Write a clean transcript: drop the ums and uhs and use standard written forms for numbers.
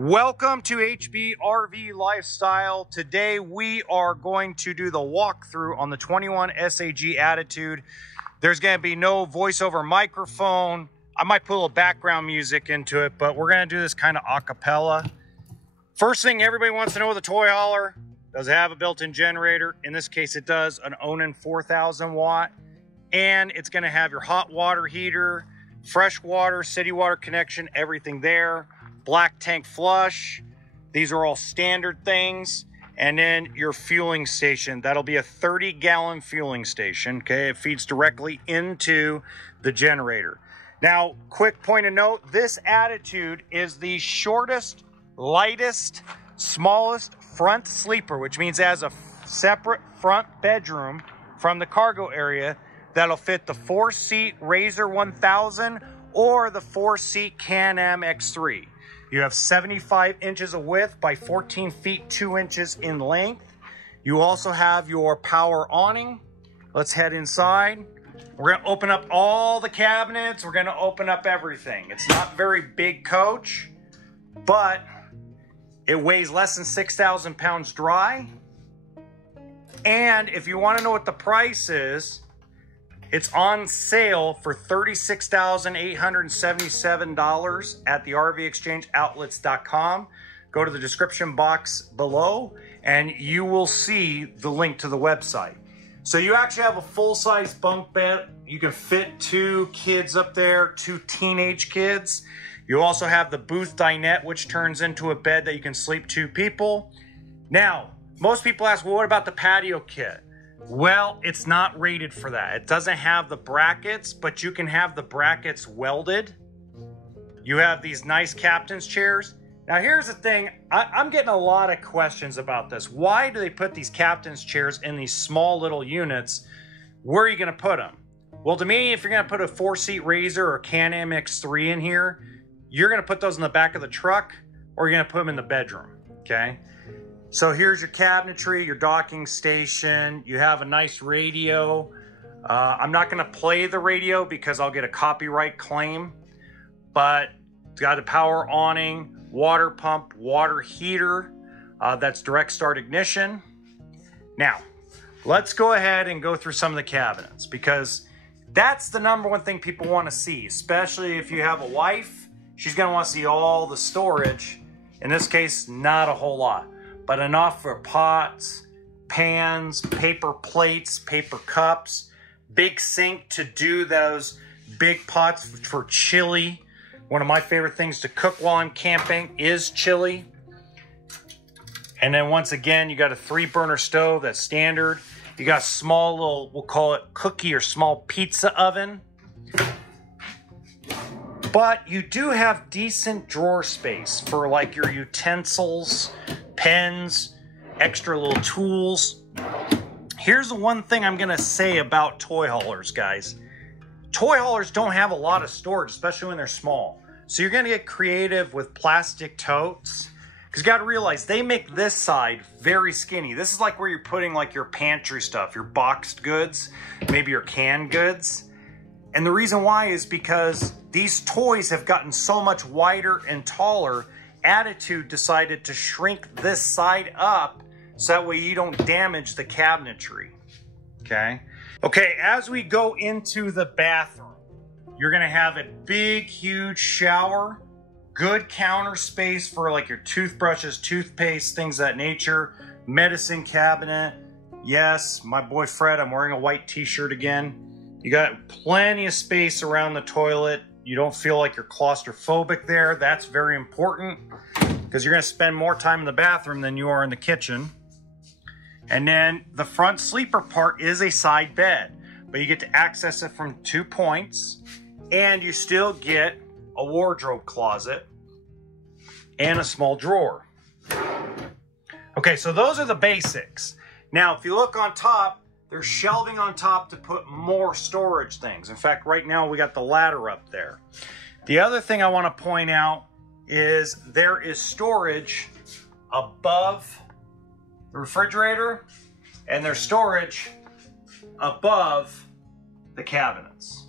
Welcome to HB RV Lifestyle. Today we are going to do the walkthrough on the 21 SAG Attitude. There's going to be no voiceover microphone. I might put a little background music into it, but we're going to do this kind of a cappella. First thing everybody wants to know with a toy hauler, does it have a built-in generator? In this case it does, an Onan 4000 watt. And it's going to have your hot water heater, fresh water, city water connection, everything there. Black tank flush. These are all standard things. And then your fueling station. That'll be a 30-gallon fueling station. Okay, it feeds directly into the generator. Now, quick point of note, this Attitude is the shortest, lightest, smallest front sleeper, which means it has a separate front bedroom from the cargo area that'll fit the 4-seat Razor 1000 or the 4-seat CanAM X3. You have 75 inches of width by 14 feet 2 inches in length. You also have your power awning. Let's head inside. We're going to open up all the cabinets. We're going to open up everything. It's not a very big coach, but it weighs less than 6,000 pounds dry. And if you want to know what the price is, it's on sale for $36,877 at the RVExchangeOutlets.com. Go to the description box below and you will see the link to the website. So you actually have a full-size bunk bed. You can fit 2 kids up there, 2 teenage kids. You also have the booth dinette, which turns into a bed that you can sleep 2 people. Now, most people ask, well, what about the patio kit? Well, it's not rated for that. It doesn't have the brackets, but you can have the brackets welded. You have these nice captain's chairs. Now, here's the thing. I'm getting a lot of questions about this. Why do they put these captain's chairs in these small little units? Where are you going to put them? Well, to me, if you're going to put a 4-seat Razor or CanAM X3 in here, you're going to put those in the back of the truck or you're going to put them in the bedroom, okay? So here's your cabinetry, your docking station. You have a nice radio. I'm not going to play the radio because I'll get a copyright claim, but it's got a power awning, water pump, water heater. That's direct start ignition. Now, let's go ahead and go through some of the cabinets because that's the #1 thing people want to see, especially if you have a wife. She's going to want to see all the storage. In this case, not a whole lot, but enough for pots, pans, paper plates, paper cups, big sink to do those big pots for chili. One of my favorite things to cook while I'm camping is chili. And then once again, you got a 3-burner stove, that's standard. You got a small little, we'll call it cookie or small pizza oven. But you do have decent drawer space for like your utensils, pens, extra little tools. Here's the one thing I'm gonna say about toy haulers, guys. Toy haulers don't have a lot of storage, especially when they're small. So you're gonna get creative with plastic totes. Because you gotta realize, they make this side very skinny. This is like where you're putting like your pantry stuff, your boxed goods, maybe your canned goods. And the reason why is because these toys have gotten so much wider and taller. Attitude decided to shrink this side up so that way you don't damage the cabinetry, okay? Okay, as we go into the bathroom, you're gonna have a big, huge shower, good counter space for like your toothbrushes, toothpaste, things of that nature, medicine cabinet. Yes, my boy Fred, I'm wearing a white t-shirt again. You got plenty of space around the toilet. You don't feel like you're claustrophobic there. That's very important because you're going to spend more time in the bathroom than you are in the kitchen. And then the front sleeper part is a side bed, but you get to access it from 2 points, and you still get a wardrobe closet and a small drawer. Okay, so those are the basics. Now, if you look on top, there's shelving on top to put more storage things. In fact, right now we got the ladder up there. The other thing I want to point out is there is storage above the refrigerator and there's storage above the cabinets.